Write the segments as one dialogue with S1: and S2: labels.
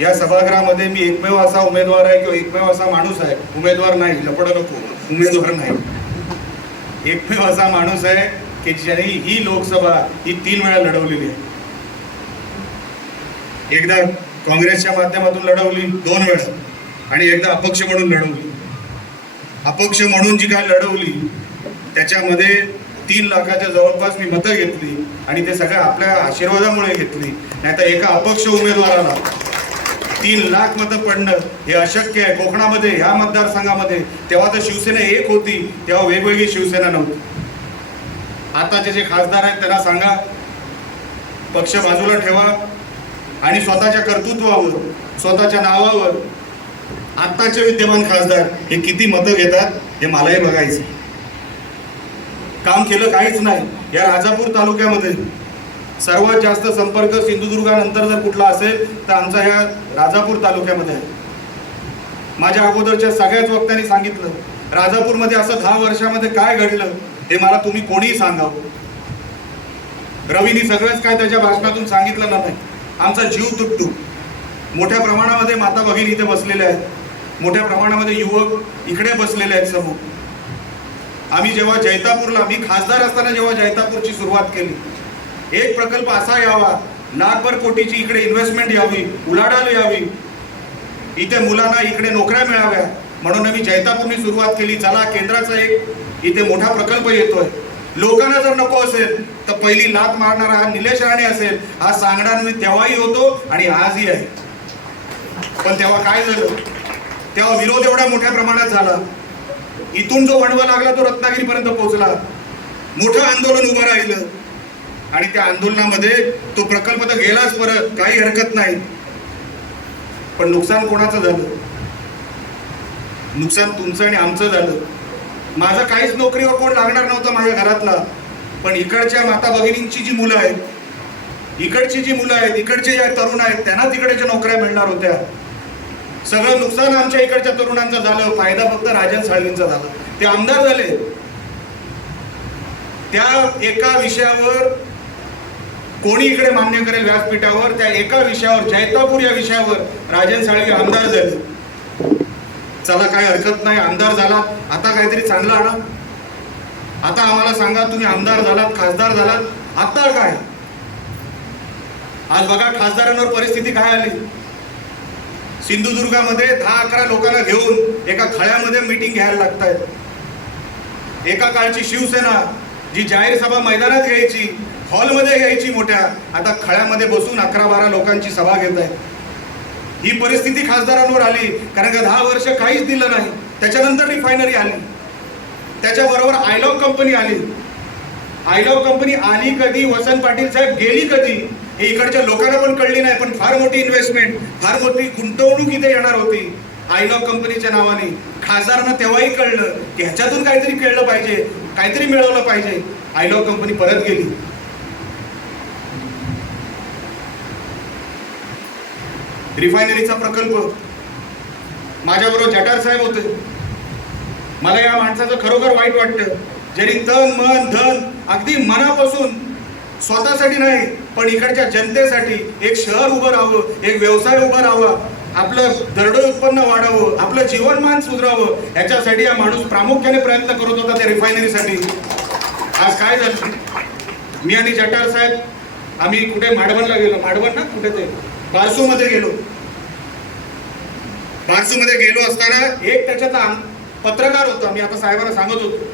S1: या सभागृहामध्ये मी एकमेव असा उमेदवार आहे किंवा एकमेव असा माणूस आहे. उमेदवार नाही लपड नको उमेदवार नाही. एकमेव असा माणूस आहे की ज्याने ही लोकसभा ही तीन वेळा लढवलेली आहे. एकदा काँग्रेसच्या माध्यमातून लढवली दोन वेळा आणि एकदा अपक्ष म्हणून लढवली. अपक्ष म्हणून जी काय लढवली त्याच्यामध्ये तीन लाखाच्या जवळपास मी मतं घेतली आणि ते सगळ्या आपल्या आशीर्वादामुळे घेतली. नाहीतर एका अपक्ष उमेदवाराला तीन लाख मतं पडणं हे अशक्य आहे. कोकणामध्ये ह्या मतदारसंघामध्ये तेव्हा तर शिवसेना एक होती तेव्हा वेगवेगळी शिवसेना नव्हती. आताचे जे खासदार आहेत त्यांना सांगा. पक्ष बाजूला ठेवा. आणि स्वतःच्या कर्तृत्वावर स्वतःच्या नावावर आत्ताचे विद्यमान खासदार हे किती मतं घेतात हे मलाही बघायचं. काम केलं काहीच नाही. या राजापूर तालुक्यामध्ये सर्वात जास्त संपर्क सिंधुदुर्गानंतर जर कुठला असेल तर आमचा ह्या राजापूर तालुक्यामध्ये आहे. माझ्या अगोदरच्या सगळ्याच वक्त्यांनी सांगितलं राजापूरमध्ये असं दहा वर्षामध्ये काय घडलं हे मला तुम्ही कोणीही सांगावं. रवीनी सगळंच काय त्याच्या भाषणातून सांगितलं ना नाही. आमचा जीव तुटतो. मोठ्या प्रमाणामध्ये माता भगिनी इथे बसलेल्या आहेत. मोठ्या प्रमाणामध्ये युवक इकडे बसलेले आहेत समोर. आम्ही जेव्हा जैतापूरला मी खासदार असताना जेव्हा जैतापूरची सुरुवात केली एक प्रकल्प असा यावा लाखभर कोटीची इकडे इन्व्हेस्टमेंट यावी उलाढाल यावी. इथे मुलांना इकडे नोकऱ्या मिळाव्या. म्हणून आम्ही जैतापूरनी सुरुवात केली. चला केंद्राचा एक इथे मोठा प्रकल्प येतोय. लोकांना जर नको असेल तर पहिली लात मारणारा हा निलेश राणे असेल. हा सांगणार मी तेव्हाही होतो आणि आजही आहे. पण तेव्हा काय झालं? तेव्हा विरोध एवढ्या मोठ्या प्रमाणात झाला. इथून जो वणवा लागला तो रत्नागिरीपर्यंत पोहोचला. मोठं आंदोलन उभं राहिलं. आणि त्या आंदोलनामध्ये तो प्रकल्प तर गेलाच परत काही हरकत नाही. पण नुकसान कोणाचं झालं? नुकसान तुमचं आणि आमचं झालं. माझं काहीच नोकरीवर कोण लागणार नव्हतं माझ्या घरातला. पण इकडच्या माता भगिनींची जी मुलं आहेत इकडची जी मुलं आहेत इकडचे ज्या तरुण आहेत त्यांना तिकडेच्या नोकऱ्या मिळणार होत्या सगळं नुकसान आमच्या इकडच्या तरुणांचं झालं फायदा फक्त राजन साळवींचा झाला. ते आमदार झाले. त्या एका विषयावर कोणी इकडे मान्य करेल व्यासपीठावर त्या एका विषयावर जैतापूर या विषयावर राजन साळवी आमदार झाले. चला काय हरकत नाही आमदार झाला आता काहीतरी चांगलं आणा. आता आम्हाला सांगा तुम्ही आमदार झालात खासदार झालात. आता काय? आज बघा खासदारांवर परिस्थिती काय आली? सिंधुदुर्गामध्ये दहा अकरा लोकांना घेऊन एका खळ्यामध्ये मीटिंग घ्यायला लागतायत. एका काळची शिवसेना जी जाहीर सभा मैदानात घ्यायची हॉलमध्ये घ्यायची मोठ्या आता खळ्यामध्ये बसून अकरा बारा लोकांची सभा घेत आहेत. ही परिस्थिती खासदारांवर आली कारण का दहा वर्ष काहीच दिलं नाही. त्याच्यानंतर रिफायनरी आली. त्याच्याबरोबर आयलॉग कंपनी आली. आयलॉग कंपनी आली कधी? वसंत पाटील साहेब गेली कधी? हे इकडच्या लोकांना पण कळली नाही पण फार मोठी इन्व्हेस्टमेंट फार मोठी गुंतवणूक इथे येणार होती. आयलॉग कंपनीच्या नावाने. खासदारांना तेव्हाही कळलं की ह्याच्यातून काहीतरी कळलं पाहिजे काहीतरी मिळवलं पाहिजे. आयलॉग कंपनी परत गेली. रिफायनरीचा प्रकल्प. माझ्याबरोबर जटार साहेब होते. मला या माणसाचं खरोखर वाईट वाटतं. ज्यांनी तन मन धन अगदी मनापासून स्वतःसाठी नाही पण इकडच्या जनतेसाठी एक शहर उभं राहावं एक व्यवसाय उभा राहावा आपलं दरडोई उत्पन्न वाढावं आपलं जीवनमान सुधारावं ह्याच्यासाठी हा माणूस प्रामुख्याने प्रयत्न करत होता त्या रिफायनरीसाठी. आज काय झालं? मी आणि जटार साहेब आम्ही कुठे माडवणला गेलो. माडवण ना? कुठे ते? बारसूमध्ये गेलो. बारसूमध्ये गेलो असताना एक त्याच्यात पत्रकार होता. मी आता साहेबांना सांगत होतो.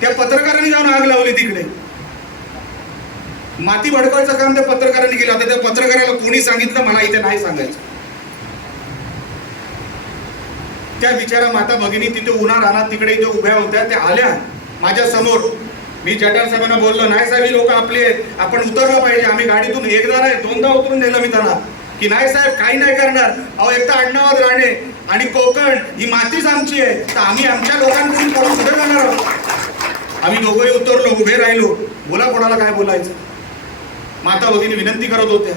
S1: त्या पत्रकारांनी जाऊन आग लावली तिकडे. माती भडकवायचं काम त्या पत्रकारांनी केलं. होतं त्या पत्रकाराला कोणी सांगितलं मला इथे नाही सांगायचं. त्या बिचारा माता भगिनी तिथे उन्हा रानात तिकडे इथे उभ्या होत्या. त्या आल्या माझ्यासमोर मी जटार साहेबांना बोललो नाही साहेब ही लोक आपली आहेत. आपण उतरलं पाहिजे. आम्ही गाडीतून एकदा नाही दोनदा उतरून नेलं मी त्यांना. की नाही साहेब काही नाही करणार. अहो एक तर अण्णावाद राणे आणि कोकण ही मातीच आमची आहे. तर आम्ही आमच्या लोकांकडून करून कुठे जाणार आहोत? आम्ही दोघंही उतरलो उभे राहिलो. बोला कोणाला काय बोलायचं? माता भगिनी विनंती करत होत्या.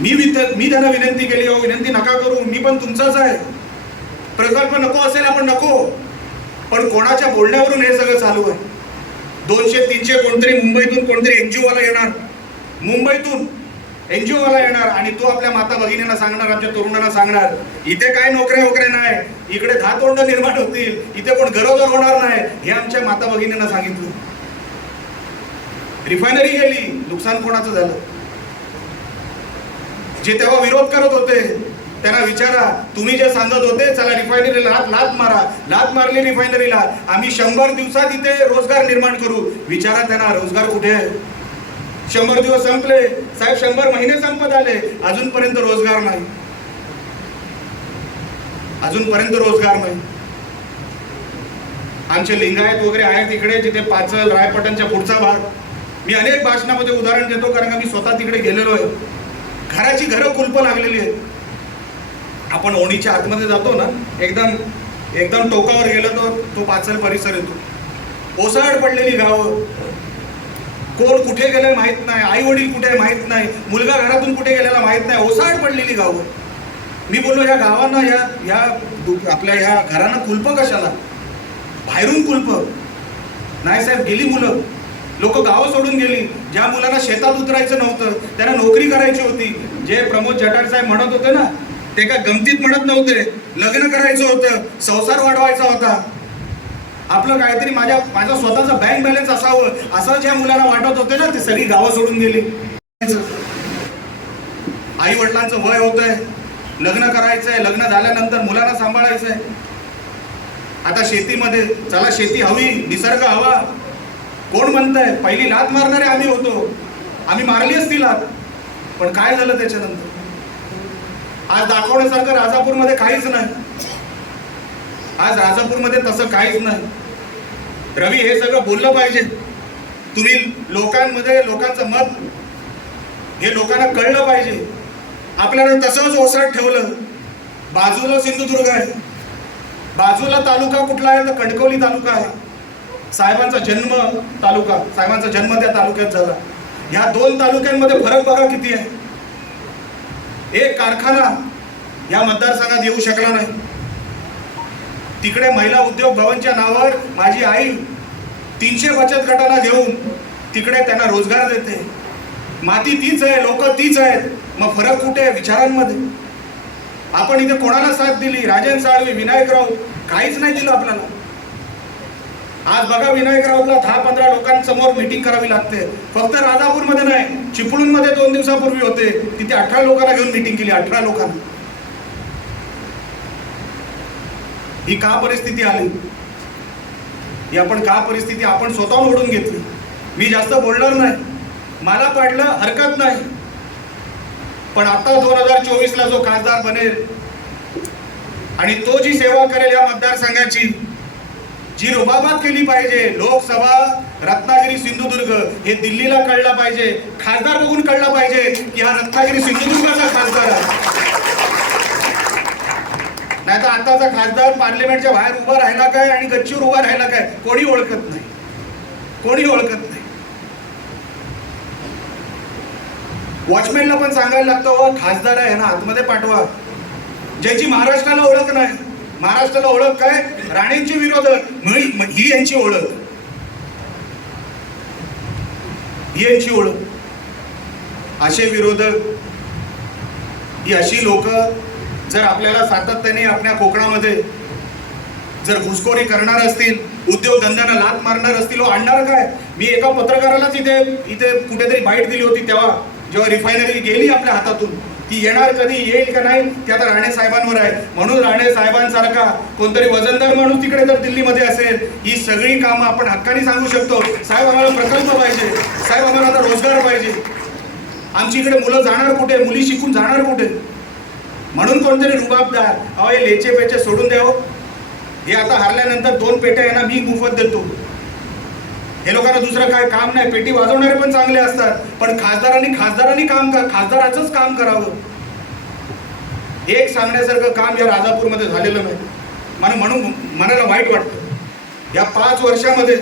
S1: मी वित- मी त्यांना विनंती केली हो विनंती नका करू. मी पण तुमचाच आहे. प्रकल्प नको असेल आपण नको. पण कोणाच्या बोलण्यावरून हे सगळं चालू आहे? दोनशे तीनशे कोणतरी मुंबईतून कोणतरी एनजीओ वाला येणार. मुंबईतून एनजीओ वाला येणार आणि तो आपल्या माता भगिनींना सांगणार आमच्या तरुणांना सांगणार इथे काय नोकऱ्या वगैरे नाही इकडे दहा तोंड निर्माण होतील इथे कोण गरोदर होणार नाही हे आमच्या माता भगिनींना सांगितलं. रिफायनरी गेली नुकसान कोणाचं झालं? जे तेव्हा विरोध करत होते त्यांना विचारा. तुम्ही जे सांगत होते चला रिफायनरीला लात लात मारा. लात मारली रिफायनरीला आम्ही शंभर दिवसात इथे रोजगार निर्माण करू. विचारा त्यांना रोजगार कुठे आहे? शंभर दिवस संपले. साहेब शंभर महिने संपत आले. अजूनपर्यंत रोजगार नाही. अजूनपर्यंत रोजगार नाही. आमचे लिंगायत वगैरे आहेत तिकडे जिथे पाचल रायपटनच्या पुढचा भाग. मी अनेक भाषणामध्ये उदाहरण देतो कारण का मी स्वतः तिकडे गेलेलो आहे. घराची घरं कुलप लागलेली आहेत. आपण ओणीच्या आतमध्ये जातो ना एकदम एकदम टोकावर गेलं तर तो पाचल परिसर येतो. ओसाड पडलेली गावं. कोण कुठे गेलं माहीत नाही आई वडील कुठे आहे नाही मुलगा घरातून कुठे गेलेला माहीत नाही ओसाड पडलेली गावं. मी बोललो ह्या गावांना ह्या ह्या आपल्या ह्या घरांना कुलप कशाला? बाहेरून कुलप. नाही साहेब गेली मुलं. लोक गावं सोडून गेली. ज्या मुलांना शेतात उतरायचं नव्हतं त्यांना नोकरी करायची होती. जे प्रमोद जटार साहेब म्हणत होते ना ते काय गमतीत म्हणत नव्हते. लग्न करायचं होतं संसार वाढवायचा होता. आपलं काहीतरी माझ्या माझा स्वतःचा बँक बॅलन्स असावं असं ज्या मुलांना वाटत होते ना ते सगळी गावं सोडून गेली. आई वडिलांचं वय होतंय. लग्न करायचंय लग्न झाल्यानंतर मुलांना सांभाळायचंय. आता शेतीमध्ये चला शेती हवी निसर्ग हवा. कोण म्हणतंय पहिली लात मारणारे आम्ही होतो. आम्ही मारली असती लात. पण काय झालं त्याच्यानंतर? आज दाखवण्यासारखं राजापूरमध्ये काहीच नाही. आज राजापूरमध्ये तसं काहीच नाही. रवी हे सगळं बोललं पाहिजे. तुम्ही लोकांमध्ये लोकांचं मत हे लोकांना कळलं पाहिजे. आपल्याला तसंच ओसाड ठेवलं. बाजूला सिंधुदुर्ग आहे. बाजूला तालुका कुठला आहे? तर कणकवली तालुका आहे. साहेबांचा जन्म तालुका साहेबांचा जन्म त्या तालुक्यात झाला. ह्या दोन तालुक्यांमध्ये फरक बघा किती आहे. एक कारखाना या मतदारसंघात येऊ शकला नाही. तिकडे महिला उद्योग भवनच्या नावावर माझी आई तीनशे बचत गटाला घेऊन तिकडे त्यांना रोजगार देते. माती तीच आहे लोक तीच आहेत. मग फरक कुठे आहे विचारांमध्ये? आपण इथे कोणाला साथ दिली? राजन साळवी विनायक राऊत काहीच नाही दिलं आपल्याला. आज बघा विनायक राऊतला दहा पंधरा लोकांसमोर मीटिंग करावी लागते. फक्त राजापूरमध्ये नाही चिपळूणमध्ये दोन दिवसापूर्वी होते. तिथे अठरा लोकांना घेऊन मीटिंग केली अठरा लोकांना. ही का परिस्थिती आली? ही आपण का परिस्थिती आपण स्वतःहून ओढून घेतली. मी जास्त बोलणार नाही. मला पाडलं हरकत नाही. पण आता दोन हजार चोवीसला जो खासदार बनेल आणि तो जी सेवा करेल या मतदारसंघाची जी रुबाबात केली पाहिजे लोकसभा रत्नागिरी सिंधुदुर्ग हे दिल्लीला कळलं पाहिजे. खासदार बघून कळलं पाहिजे की हा रत्नागिरी सिंधुदुर्गाचा खासदार आहे. नाही तर आताचा खासदार पार्लिमेंटच्या बाहेर उभा राहिला काय आणि गच्चीवर उभा राहिला काय? कोणी ओळखत नाही. कोणी ओळखत नाही. वॉचमॅनला पण सांगायला लागतं खासदार आहे ना आतमध्ये पाठवा. ज्याची महाराष्ट्राला ओळख नाही. महाराष्ट्राला ओळख काय? राणेंची विरोधक. ही यांची ओळख. ही यांची ओळख. असे विरोधक ही अशी लोक जर आपल्याला सातत्याने आपल्या कोकणामध्ये जर घुसखोरी करणार असतील उद्योगधंद्यांना लात मारणार असतील व आणणार काय? मी एका पत्रकारालाच इथे इथे कुठेतरी बाईट दिली होती तेव्हा जेव्हा रिफायनरी गेली आपल्या हातातून. ती येणार कधी येईल का नाही ते आता राणे साहेबांवर आहे. म्हणून राणे साहेबांसारखा कोणतरी वजनदार माणूस तिकडे जर दिल्लीमध्ये असेल ही सगळी कामं आपण हक्काने सांगू शकतो. साहेब आम्हाला प्रकल्प पाहिजे. साहेब आम्हाला आता रोजगार पाहिजे. आमची इकडे मुलं जाणार कुठे? मुली शिकून जाणार कुठे? म्हणून कोणतरी रुबाबदार अहो हे लेचे पेचे सोडून द्यावं हो. हे आता हरल्यानंतर दोन पेट्या यांना मी मोफत देतो. हे लोकांना दुसरं काय काम नाही. पेटी वाजवणारे पण चांगले असतात. पण खासदारांनी खासदारांनी काम का खासदाराचंच काम करावं. एक सांगण्यासारखं काम या राजापूरमध्ये झालेलं नाही. मला म्हणून मनाला वाईट वाटतं. या पाच वर्षामध्ये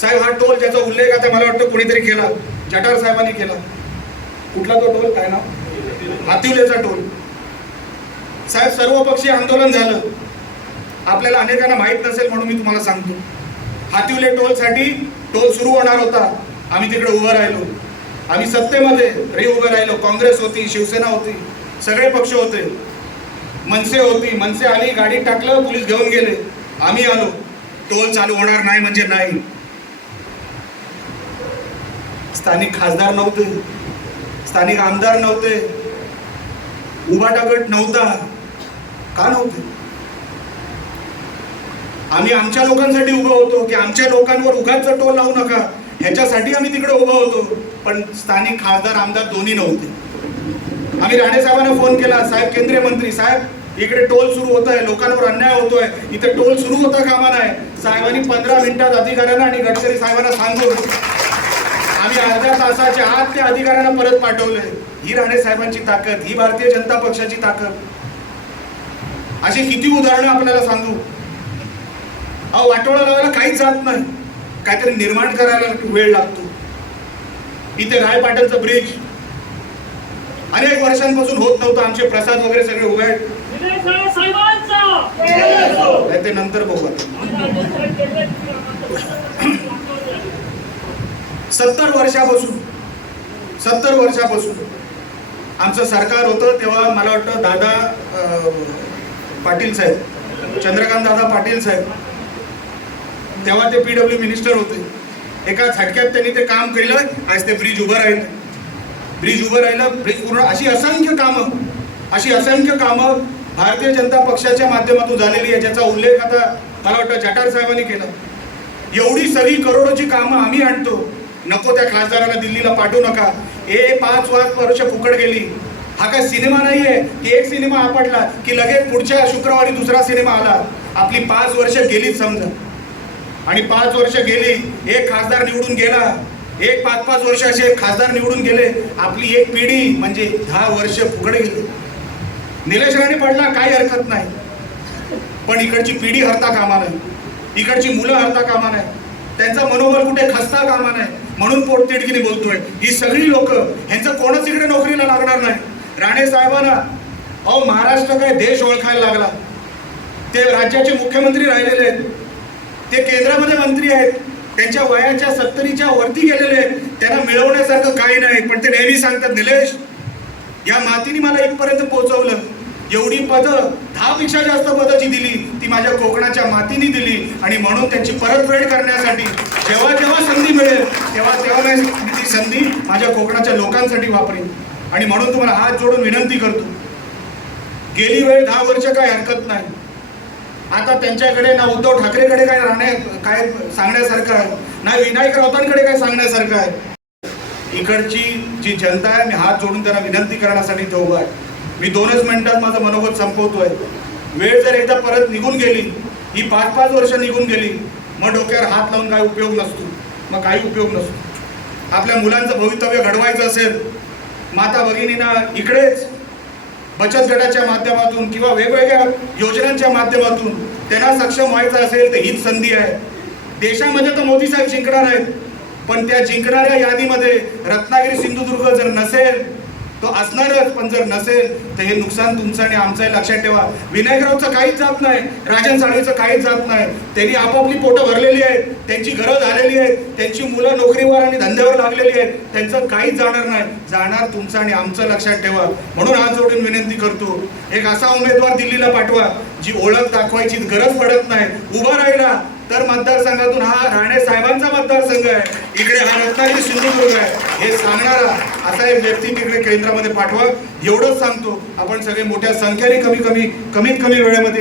S1: साहेब हा टोल ज्याचा उल्लेख आता मला वाटतं कोणीतरी केला. जटार साहेबांनी केला. कुठला तो टोल? काय नाव? हातिवलेचा टोल. साहेब सर्वपक्षीय आंदोलन झालं. आपल्याला अनेकांना माहीत नसेल म्हणून मी तुम्हाला सांगतो. हातिवले टोलसाठी टोल सुरू होणार होता. आम्ही तिकडे उभं राहिलो. आम्ही सत्तेमध्ये रे उभे राहिलो. काँग्रेस होती शिवसेना होती सगळे पक्ष होते. मनसे होती मनसे आली गाडी टाकलं पोलीस घेऊन गेले. आम्ही आलो. टोल चालू होणार नाही म्हणजे नाही. स्थानिक खासदार नव्हते. स्थानिक आमदार नव्हते. उभाटागट नव्हता. का नव्हते? आम्ही आमच्या लोकांसाठी उभं होतो की आमच्या लोकांवर उगाच टोल लावू नका. ह्याच्यासाठी आम्ही तिकडे उभं होतो. पण स्थानिक खासदार आमदार दोन्ही नव्हते. आम्ही राणे साहेबांना फोन केला. साहेब केंद्रीय मंत्री साहेब इकडे टोल सुरू होत आहे लोकांवर अन्याय होतोय. इथे टोल सुरू होता कामा नाही साहेबांनी पंधरा मिनिटात अधिकाऱ्यांना आणि गडकरी साहेबांना सांगून आम्ही अर्ध्या तासाच्या आत त्या अधिकाऱ्यांना परत पाठवलंय. ही राणे साहेबांची ताकद ही भारतीय जनता पक्षाची ताकद. अशी किती उदाहरणं आपल्याला सांगू? अहो वाटोळा लावायला काहीच जात नाही. काहीतरी निर्माण करायला वेळ लागतो. इथे रायपाटणचं ब्रिज अनेक वर्षांपासून होत नव्हतं. आमचे प्रसाद वगैरे सगळे उभे आहेत. नाही ते नंतर बघू सत्तर वर्षापासून सत्तर वर्षापासून आमचं सरकार होतं तेव्हा मला वाटतं दादा पाटील साहेब चंद्रकांत दादा पाटील साहेब तेव्हा ते पी डब्ल्यू मिनिस्टर होते. एका झटक्यात त्यांनी ते काम केलं आज ते ब्रिज उभं राहिलं. ब्रिज उभं राहिलं ब्रिज पूर्ण अशी असंख्य कामं अशी असंख्य कामं भारतीय जनता पक्षाच्या माध्यमातून झालेली आहे ज्याचा उल्लेख आता मला वाटतं जटार साहेबांनी केला. एवढी सगळी करोडोची कामं आम्ही आणतो. नको त्या खासदाराला दिल्लीला पाठवू नका. ए पाच वाज वर्ष फुकट गेली. हा काय सिनेमा नाही आहे की एक सिनेमा आपटला की लगेच पुढच्या शुक्रवारी दुसरा सिनेमा आला. आपली पाच वर्ष गेलीच समजा. आणि पाच वर्ष गेली एक खासदार निवडून गेला. एक पाच पाच वर्ष असे खासदार निवडून गेले. आपली एक पिढी म्हणजे दहा वर्ष फुकडे गेली. निलेश राणे पडला काही हरकत नाही. पण इकडची पिढी हरता कामा नाही इकडची मुलं हरता कामा नाही त्यांचा मनोबल कुठे खसता कामा नाही म्हणून पोटतिडकीने बोलतोय. ही सगळी लोक ह्यांचं कोणच इकडे नोकरीला लागणार नाही. राणे साहेबांना अहो महाराष्ट्र काय देश ओळखायला लागला. ते राज्याचे मुख्यमंत्री राहिलेले आहेत. ते केंद्रामध्ये मंत्री आहेत. त्यांच्या वयाच्या सत्तरीच्या वरती गेलेले आहेत. त्यांना मिळवण्यासारखं काही नाही. पण ते नेहमी सांगतात निलेश या मातीने मला इथपर्यंत पोहोचवलं. एवढी पदं दहापेक्षा जास्त पदं जी दिली ती माझ्या कोकणाच्या मातीने दिली. आणि म्हणून त्यांची परतफेड करण्यासाठी जेव्हा जेव्हा संधी मिळेल तेव्हा तेव्हा मी ती संधी माझ्या कोकणाच्या लोकांसाठी वापरेन. आणि म्हणून तुम्हाला हात जोडून विनंती करतो. गेली वेळ दहा वर्ष काही हरकत नाही. आता त्यांच्याकडे ना उद्धव ठाकरेकडे काय राहणे काय सांगण्यासारखं आहे? ना विनायक राऊतांकडे काय सांगण्यासारखं आहे? इकडची जी जनता आहे मी हात जोडून त्यांना विनंती करण्यासाठी इथे उभा आहे. मी दोनच मिनिटात माझं मनोगत संपवतोय. वेळ जर एकदा परत निघून गेली ही पाच पाच वर्ष निघून गेली मग डोक्यावर हात लावून काय उपयोग नसतो. मग काही उपयोग नसतो. आपल्या मुलांचं भवितव्य घडवायचं असेल माता भगिनींना इकडेच बचत गटाच्या माध्यमातून किंवा वेगवेगळ्या योजनांच्या माध्यमातून त्यांना सक्षम व्हायचं असेल तर हीच संधी आहे. देशामध्ये तर मोदी साहेब जिंकणार आहेत पण त्या जिंकणाऱ्या यादीमध्ये रत्नागिरी सिंधुदुर्ग जर नसेल तो असणारच पण जर नसेल तर हे नुकसान तुमचं आणि आमचं आहे लक्षात ठेवा. विनायकरावचं काहीच जात नाही राजन साळवेचं काहीच जात नाही. त्यांनी आपापली पोटं भरलेली आहेत त्यांची गरज आहेत. त्यांची मुलं नोकरीवर आणि धंद्यावर लागलेली आहेत. त्यांचं काहीच जाणार नाही. जाणार तुमचं आणि आमचं लक्षात ठेवा. म्हणून हात जोडून विनंती करतो एक असा उमेदवार दिल्लीला पाठवा जी ओळख दाखवायची गरज पडत नाही. उभा राहिला तर मतदारसंघातून हा राणे साहेबांचा मतदारसंघ आहे. इकडे हा रत्नागिरी सिंधुदुर्ग आहे. हे सांगणारा असा एक व्यक्ती तिकडे केंद्रामध्ये पाठवा. एवढंच सांगतो. आपण सगळे मोठ्या संख्येने कमी कमी कमीत कमी वेळेमध्ये